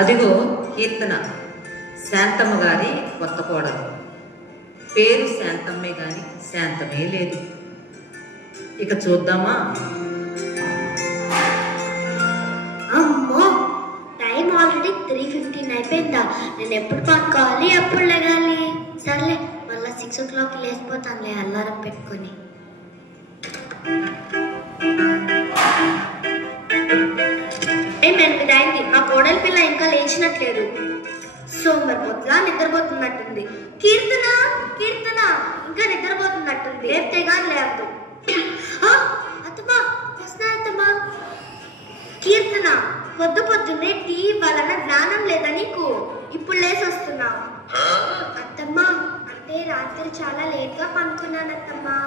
అదిగో కీర్తన, శాంతమ్మ గారి కొత్త కోడలు. పేరు శాంతమ్మే గాని శాంతమే లేదు. ఇక చూద్దామా? అమ్మో, టైం ఆల్రెడీ 3:15 అయిపోయిందా? నేను ఎప్పుడు పడుకోవాలి, ఎప్పుడు లెగాలి? సర్లే, మళ్ళీ 6 o'clock లేచిపోతానులే అలారం పెట్టుకొని. ఏమైంది డాడీ? మా కోడలి పిల్ల ఇంకా లేచినట్లేదు. సోమరిపోతులా నిద్రపోతున్నట్టుంది. కీర్తన కీర్తన ఇంకా నిద్రపోతున్నట్టుంది. లేపితే గాని లేదు. అత్తమ్మా వస్తున్నా అత్తమ్మా. కీర్తన, పొద్దు పొద్దున్నే టీ వలన జ్ఞానం లేదా నీకు? ఇప్పుడు లేసి వస్తున్నావు. అత్తమ్మా, అంటే రాత్రి చాలా లేట్ గా పనుకున్నాను అత్తమ్మా,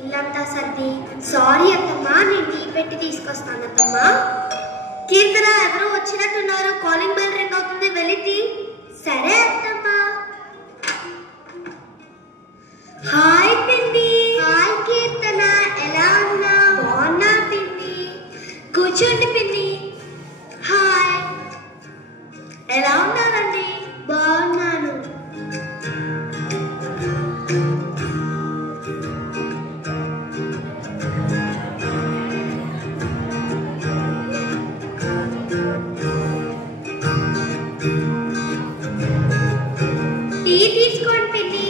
ఇల్లంతా సర్ది. సారీ అత్తమ్మా, నేను టీ పెట్టి తీసుకొస్తాను అత్తమ్మా. కీర్తన, ఎవరో వచ్చినట్టున్నారు, కాలింగ్ బెల్ రింగ్ అవుతుంది, వెళ్ళి టీ. సరే అత్తమ్మా. హాయ్ పిన్ని. హాయ్ కీర్తన, ఎలా ఉన్నా? బాగున్నా పిన్ని. కూర్చోండి పిన్ని. హాయ్, ఎలా ఉన్నారండి? బాగున్నాను. టీ తీసుకోండి పిన్ని.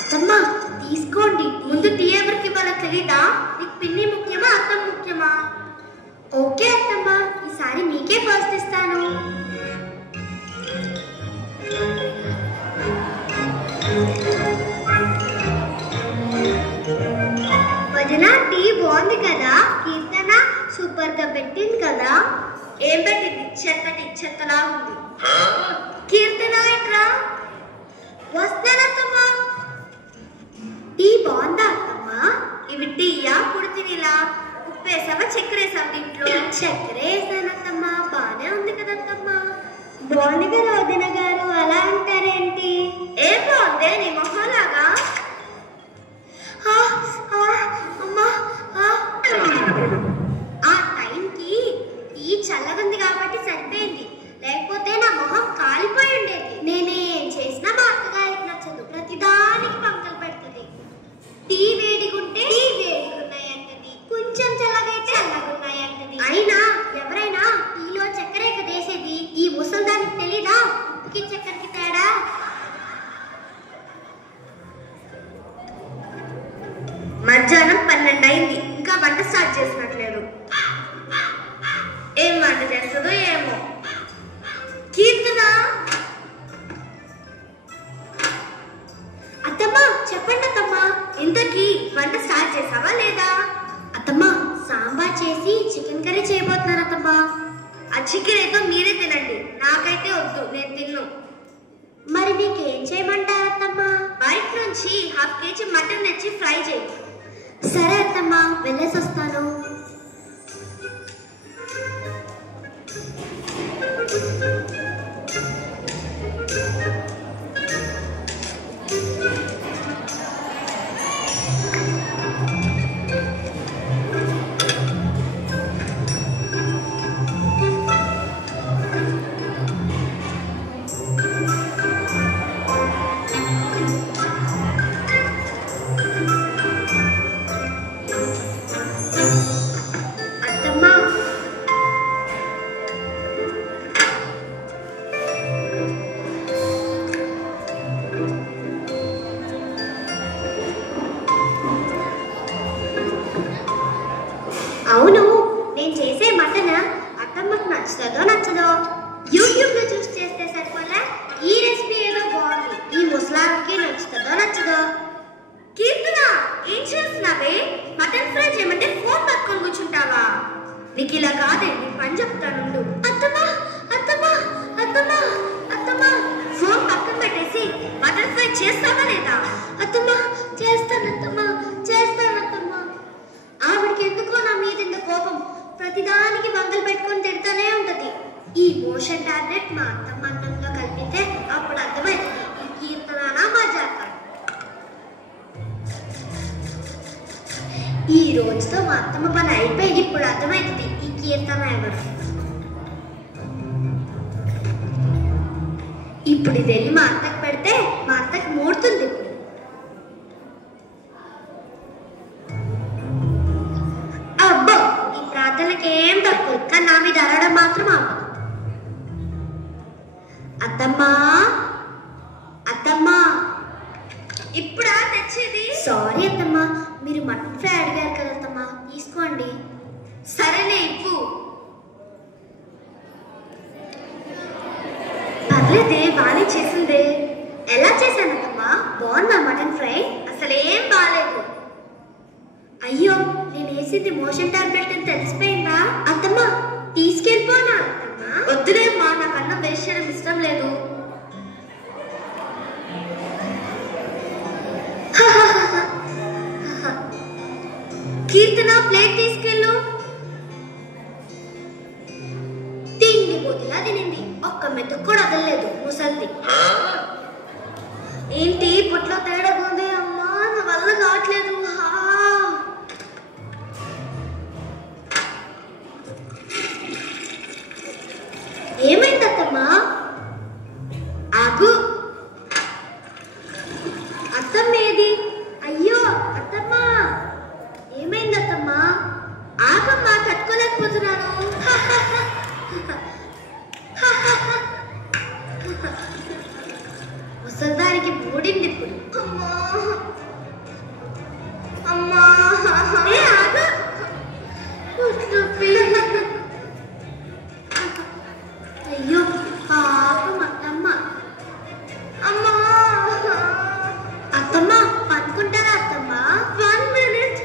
అత్తమ్మా తీసుకోండి. ముందు టీ ఎవరికి ఇవ్వాలో తెలీదా? నీకు పిన్ని ముఖ్యమా, అత్తమ్మ ముఖ్యమా? ఓకే అత్తమ్మా, ఈసారి మీకే ఫస్ట్ ఇస్తాను. వదిన, టీ బాగుంది కదా? కీర్తన సూపర్ గా పెట్టింది కదా? ఏం పెట్టింది? చెత్తటి చెత్తలా ఉంది. కీర్తన ఎట్రా? వస్తానత్తమ్మా. టీ బాగుందా అత్తమ్మా? ఇవి టీయా, పుడితినిలా? ఉప్పేసావా, చక్కెరేసావా దీంట్లో? చక్కెర వేసానత్తమ్మా. బానే ఉంది కదత్తమ్మా. బాగుంది కదా వదిన గారు, అలా అంటారేంటి? ఏ బాగుందే నీ మొహలాగా? ఆ టైంకి టీ చల్లగుంది కాబట్టి సరిపోయింది, లేకపోతే నా మొహం కాలిపోయి ఉండేది. నేనేం చేసినా మా అత్తగారికి నచ్చదు, ప్రతిదానికి పంకలు పెడుతుంది. టీ వేడిగుంటే టీ వేడిగున్నాయంటది, కొంచెం చల్లగైతే చల్లగున్నాయంటది. అయినా ఎవరైనా టీలో చక్కెరే కదేసేది, ఈ ముసల్దానికి తెలీదా ఉప్పుకి చక్కెరకి తేడా? మధ్యాహ్నం 12 అయింది, ఇంకా వంట స్టార్ట్ చేసినట్లేదు. ఏం వంట చేస్తుందో ఏమో. కీర్తన, అత్తమ్మా చెప్పండి అత్తమ్మా, ఇంతకీ వంట స్టార్ట్ చేసావా లేదా? అత్తమ్మా, సాంబార్ చేసి చికెన్ కర్రీ చేయబోతున్నాను అత్తమ్మా. ఆ చికెన్ అయితే మీరే తినండి, నాకైతే వద్దు, నేను తిన్ను. మరి నీకేం చేయమంటారు అత్తమ్మా? బయట నుంచి 1/2 kg మటన్ తెచ్చి ఫ్రై చేయి. సరే అత్తమ్మా, వెళ్ళేసి వస్తాను. అత్తమ్మా, అవును, నేను చేసే మటన్ అత్తమ్మకు నచ్చుతుందో నచ్చదో? యూట్యూబ్ లో చూసి చేస్తే సరిపోలే, ఈ రెసిపీ ఏదో బాగుంది, ఈ ముసలాంకి నచ్చుతుందో నచ్చదో? కీర్తన, ఏం చేస్తున్నావే? మటన్ ఫ్రై చేయమంటే ఫోన్ పట్టుకొని కూర్చుంటావా? నీకు ఇలా కాదే, నీ పని చెప్తాను. అత్తమ్మా అత్తమ్మా అత్తమ్మా అత్తమ్మా, ఫోన్ పక్కన పెట్టేసి మటన్ ఫ్రై చేస్తావా లేదా? అత్తమ్మా చేస్తానత్తమ్మా, చేస్తానత్తమ్మా. ఆవిడకి ఎందుకో నా మీద ఇంత కోపం, ప్రతిదానికి వంకలు పెట్టుకొని తిడతానే ఉంటది. ఈ మోషన్ టాబ్లెట్ మా అత్తమ్మ అన్నంలో కలిపితే అప్పుడు అర్థమవుతుంది ఈ కీర్తన మజాక. ఈ రోజుతో మా అత్తమ్మ పని అయిపోయింది, ఇప్పుడు అర్థమవుతుంది ఈ కీర్తన ఎవరు. ఇప్పుడు ఇది వెళ్ళి మా అత్తకి పెడితే మా అత్తకి మూడుతుంది. అబ్బో, ఈ ప్రార్థనకి ఏం తక్కువ, కానీ నా మీద అరవడం మాత్రం ఆపదు. అత్తమ్మా, అత్తమ్మా, ఇప్పుడా తెచ్చేది? సారీ అత్తమ్మా, మీరు మటన్ ఫ్రై అడిగారు కదా అత్తమ్మా, తీసుకోండి. సరేనే, ఇప్పు. పర్లేదే, బాగానే చేసిందే. ఎలా చేశాను అత్తమ్మా? బాగుందా మటన్ ఫ్రై? అసలు ఏం బాగాలేదు. అయ్యో, నేను వేసింది మోషన్ టాబ్లెట్ అని తెలిసిపోయిందా? అత్తమ్మా, తీసుకెళ్ళిపోనా? అత్తమ్మా వద్దులేమ్మా, నాకు అన్నం వేస్ట్ చేయడం ఇష్టం లేదు. కీర్తన, ప్లేట్ తీసుకెళ్ళు. తిండి పోతులా తినింది, ఒక్క మెతుకు కూడా వదలలేదు ముసల్ది. ఏంటి పొట్లో తేడా ఉంది? అమ్మా, నా వల్ల కావట్లేదు. ఏమైంది అత్తమ్మా? ఆగు. అత్తమ్మ ఏది? అయ్యో అత్తమ్మా, ఏమైంది అత్తమ్మా? ఆగమ్మా, తట్టుకోలేకపోతున్నాను. ముసల్దానికి మూడింది ఇప్పుడు. అమ్మా, అమ్మా, ఆగు. అయ్యో పాపం అత్తమ్మ. అమ్మా, అత్తమ్మ పనుకుంటారా అత్తమ్మ? 1 minute.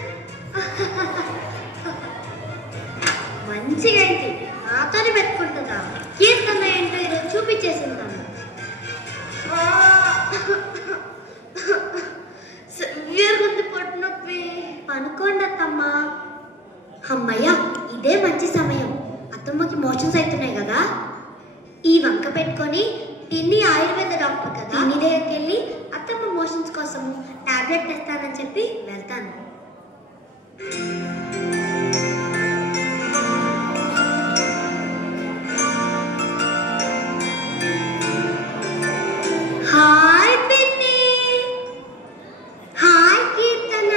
మంచిగా అయింది, నాతోనే పెట్టుకుంటుందా? కీర్తన ఏంటో ఈరోజు చూపించేసిందాము. సెవ్యర్గుంది పొట్టు నొప్పి. పనుకోండి అత్తమ్మ. అమ్మయ్య, ఇదే మంచి సమయం. అత్తమ్మకి మోషన్స్ అవుతున్నాయి కదా, ఈ వంక పెట్టుకొని పిన్ని ఆయుర్వేద డాక్టర్ కదా, పిన్ని దగ్గరికి వెళ్ళి అత్తమ్మ మోషన్స్ కోసం టాబ్లెట్ తెస్తానని చెప్పి వెళ్తాను. హాయ్ పిన్ని. హాయ్ కీర్తన,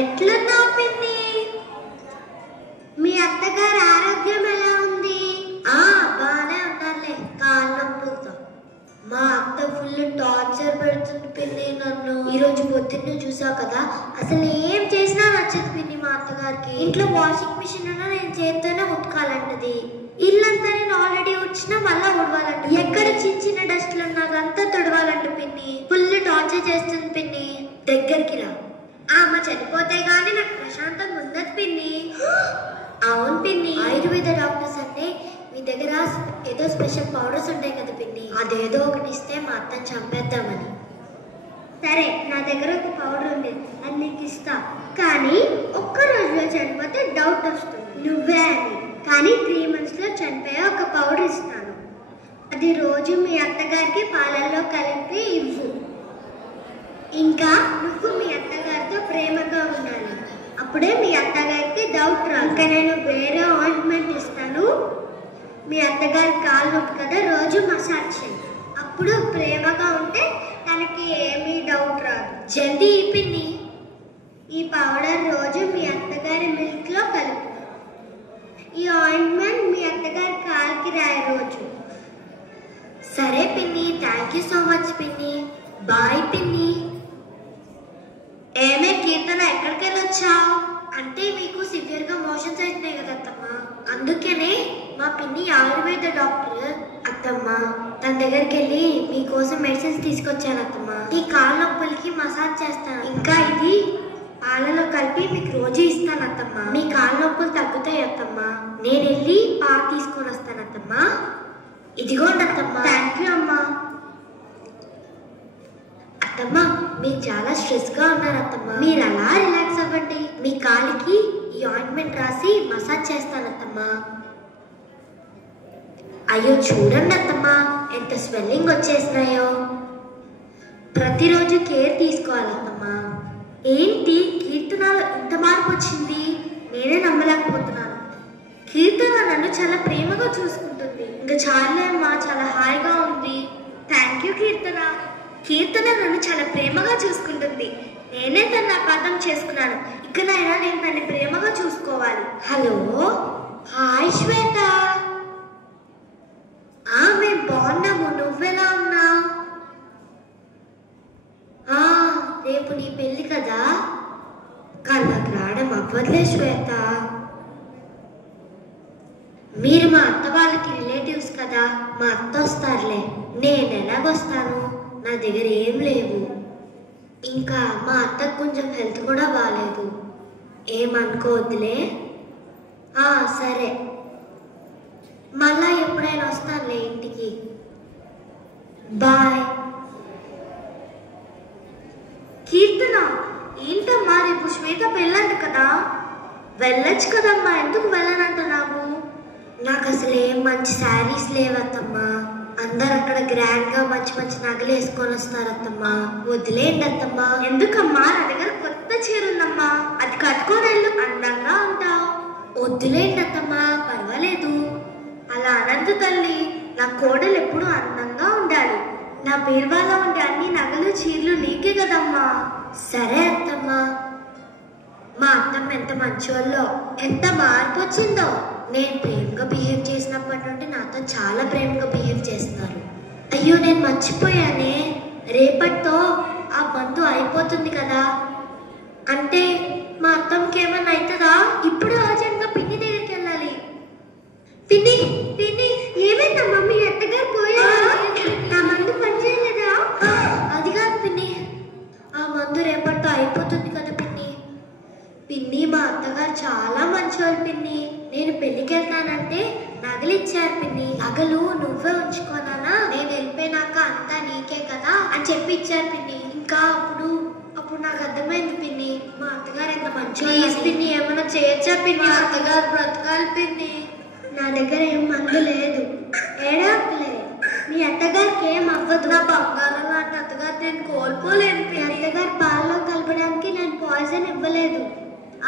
ఎట్లున్నావు పిన్ని? మీ అత్తగారి ఆరోగ్యం ఎలా ఉంది? బాగానే ఉన్నారులే, కాళ్ళ నొప్పులతో. మా అత్త ఫుల్ టార్చర్ పెడుతుంది పిన్ని నన్ను. ఈరోజు పొద్దున్నే చూసావు కదా, అసలు ఏం చేసినా నచ్చదు పిన్ని మా అత్తగారికి. ఇంట్లో వాషింగ్ మిషన్ ఉన్నా నేను చేత్తోనే ఉతకాలంటది. ఇల్లంతా నేను ఆల్రెడీ వచ్చినా మళ్ళా ఉడవాలంట. ఎక్కడ చిన్న చిన్న డస్ట్లు ఉన్నా అంతా తుడవాలంట పిన్ని. ఫుల్ టార్చర్ చేస్తుంది పిన్ని. దగ్గరికి రా, ఆమె చనిపోతే గానీ నాకు ప్రశాంతంగా ఉండదు పిన్ని. అవును పిన్ని, ఆయుర్వేద డాక్టర్స్ అంటే మీ దగ్గర ఏదో స్పెషల్ పౌడర్స్ ఉంటాయి కదా పిన్ని, అదేదో ఒకటి ఇస్తే మా అత్తని చంపేద్దామని. సరే, నా దగ్గర ఒక పౌడర్ ఉంది, అది నీకు ఇస్తా. కానీ ఒక్క రోజులో చనిపోతే డౌట్ వస్తుంది నువ్వే అని. కానీ 3 months లో చనిపోయే ఒక పౌడర్ ఇస్తాను. అది రోజు మీ అత్తగారికి పాలల్లో కలిపి ఇవ్వు. ఇంకా నువ్వు మీ అత్తగారితో ప్రేమగా ఉండాలి, అప్పుడే మీ అత్తగారికి డౌట్ రాదు. ఇంకా నేను వేరే ఆయింట్మెంట్ ఇస్తాను, మీ అత్తగారి కాళ్ళు నొప్పి కదా, రోజు మసాజ్ చేయండి. అప్పుడు ప్రేమగా ఉంటే తనకి ఏమీ డౌట్ రాదు. జల్దీ పిన్ని. ఈ పౌడర్ రోజు మీ అత్తగారి మిల్క్లో కలుపు. ఈ ఆయింట్మెంట్ మీ అత్తగారి కాలికి రాయి రోజు. సరే పిన్ని, థ్యాంక్ యూ సో మచ్ పిన్ని. బాయ్ పిన్ని. ఏమే కీర్తన, ఎక్కడికి వెళ్ళొచ్చావు? అంటే మీకు సివియర్గా మోషన్స్ అవుతున్నాయి కదా అత్తమ్మ, అందుకనే మా పిన్ని ఆయుర్వేద డాక్టర్ అత్తమ్మ, తన దగ్గరికి వెళ్ళి మీకోసం మెడిసిన్స్ తీసుకొచ్చాను అత్తమ్మ. ఈ కాళ్ళ నొప్పులకి మసాజ్ చేస్తాను, ఇంకా ఇది పాలలో కలిపి మీకు రోజు ఇస్తాను అత్తమ్మ. మీ కాళ్ళ నొప్పులు తగ్గుతాయి అత్తమ్మ. నేను వెళ్ళి పాలు తీసుకొని వస్తాను అత్తమ్మ. ఇదిగోండి అత్తమ్మ. థ్యాంక్ యూ అమ్మా. అత్తమ్మ, మీరు చాలా స్ట్రెస్గా ఉన్నారు అత్తమ్మ, మీరు అలా రిలాక్స్ అవ్వండి. మీ కాలికి ఈ ఆయింట్మెంట్ రాసి మసాజ్ చేస్తాను అత్తమ్మ. అయ్యో చూడండి అత్తమ్మ, ఎంత స్వెల్లింగ్ వచ్చేసినాయో. ప్రతిరోజు కేర్ తీసుకోవాలత్తమ్మ. ఏంటి కీర్తనలో ఇంత మార్పు వచ్చింది? నేనే నమ్మలేకపోతున్నాను. కీర్తన నన్ను చాలా ప్రేమగా చూసుకుంటుంది. ఇంకా చాలే అమ్మా, చాలా హాయిగా ఉంది. థ్యాంక్ యూ కీర్తన. కీర్తన నన్ను చాలా ప్రేమగా చూసుకుంటుంది. నేనే తన అపార్థం చేసుకున్నాను. ఇకనైనా నేను తన్ని ప్రేమగా చూసుకోవాలి. హలో, హాయ్ శ్వేత. మేము బాగున్నాము. నువ్వెలా ఉన్నావు? రేపు నీ పెళ్ళి కదా, కళ్ళకు రావడం అవ్వదులే శ్వేత. మీరు మా అత్త వాళ్ళకి రిలేటివ్స్ కదా, మా అత్త వస్తారులే. నేను ఎలాగొస్తాను? నా దగ్గర ఏం లేవు. ఇంకా మా అత్తకు కొంచెం హెల్త్ కూడా బాగాలేదు. ఏమనుకోవద్దులే. సరే, మళ్ళా ఎప్పుడైనా వస్తానులే ఇంటికి. బాయ్. కీర్తన, ఏంటమ్మా రేపు శ్వేత పెళ్ళంట కదా, వెళ్ళొచ్చు కదమ్మా. ఎందుకు వెళ్ళనంటున్నావు? నాకు అసలు ఏం మంచి శారీస్ లేవత్తమ్మా. అందరు అక్కడ గ్రాండ్ గా మంచి మంచి నగలు వేసుకొని వస్తారత్తమ్మా. వదిలేండి అత్తమ్మా. ఎందుకమ్మా? నా దగ్గర కొత్త చీర ఉందమ్మా, అది కట్టుకొని వెళ్ళు, అందంగా ఉంటావు. వద్దులేండి అత్తమ్మా, పర్వాలేదు. అలా అనంతు తల్లి, నా కోడలు ఎప్పుడు అందంగా ఉండాలి. నా బీరువాలో ఉండే అన్ని నగలు చీరలు నీకే కదమ్మా. సరే అత్తమ్మా. మా అత్తమ్మ ఎంత మంచోళ్ళో, ఎంత మార్పు వచ్చిందో. నేను ప్రేమగా బిహేవ్ చేసినప్పటి నుండి నాతో చాలా ప్రేమగా బిహేవ్ చేస్తున్నారు. అయ్యో, నేను మర్చిపోయానే. రేపటితో ఆ బంధు అయిపోతుంది కదా. అంటే మా అత్తమ్మకి ఏమన్నా అవుతుందా? ఇప్పుడు అర్జెంట్గా పిన్ని దగ్గరికి వెళ్ళాలి. పిన్ని, పిన్ని, ఏమైందా మమ్మీ? అత్తగారు పోయా? నా మందు పనిచేయలేదా? అది కాదు పిన్ని, ఆ మందు రేపటితో అయిపోతుంది కదా పిన్ని. పిన్ని, మా అత్తగారు చాలా మంచివాళ్ళు పిన్ని. నేను పెళ్ళికి వెళ్తానంటే నగలు ఇచ్చారు పిన్ని. నగలు నువ్వే ఉంచుకోనా, నేను వెళ్ళిపోయినాక అంతా నీకే కదా అని చెప్పి ఇచ్చారు పిన్ని. ఇంకా అప్పుడు నాకు అర్థమైంది పిన్ని, మా అత్తగారు ఎంత మంచిగా. పిన్ని, ఏమైనా చేయొచ్చా పిన్ని? అత్తగారు బ్రతకాలి పిన్ని. నా దగ్గర ఏం మందు లేదు. ఏడాకులే, మీ అత్తగారికి ఏం అవ్వదు. నా బంగారం లాంటి అత్తగారు నేను కోల్పోలేను. మీ అత్తగారు పాలలో కలపడానికి నేను పాయిజన్ ఇవ్వలేదు.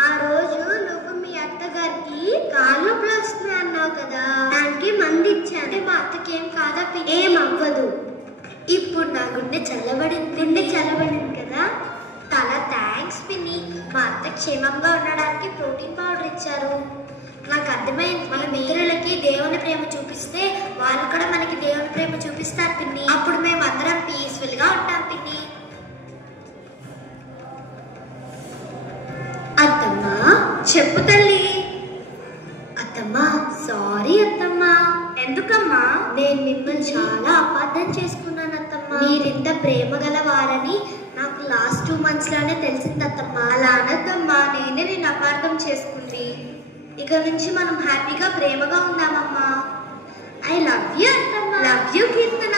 ఆ రోజు నువ్వు మీ అత్తగారికి కాళ్ళు నొప్పులు వస్తున్నాయి అన్నావు కదా, దానికి మంది ఇచ్చాను. మా అత్తకి ఏం కాదా? ఏం అవ్వదు. ఇప్పుడు నా గుండె చల్లబడింది కదా. చాలా థ్యాంక్స్ పిన్ని. మా అత్త క్షేమంగా ఉండడానికి ప్రోటీన్ పౌడర్ ఇచ్చారు. నాకు అర్థమైంది, మన మిత్రులకి దేవుని ప్రేమ చూపిస్తే వాళ్ళు కూడా మనకి దేవుని ప్రేమ చూపిస్తారు పిన్ని. అప్పుడు మేము అందరం పీస్ఫుల్ గా ఉంటాం పిన్ని. అత్తమ్మా, చెప్పు తల్లి. అత్తమ్మా, సారీ అత్తమ్మా. ఎందుకమ్మా? నేను మిమ్మల్ని చాలా అపార్థం చేసుకున్నాను అత్తమ్మా. మీరింత ప్రేమ గల వారని నాకు లాస్ట్ 2 months లోనే తెలిసింది అత్తమ్మా. అలా అనద్దమ్మా, నేనే నేను అపార్థం చేసుకుంది. ఇక నుంచి మనం హ్యాపీగా ప్రేమగా ఉందామమ్మా. ఐ లవ్ యూ అత్తమ్మా. Love you Keerthana.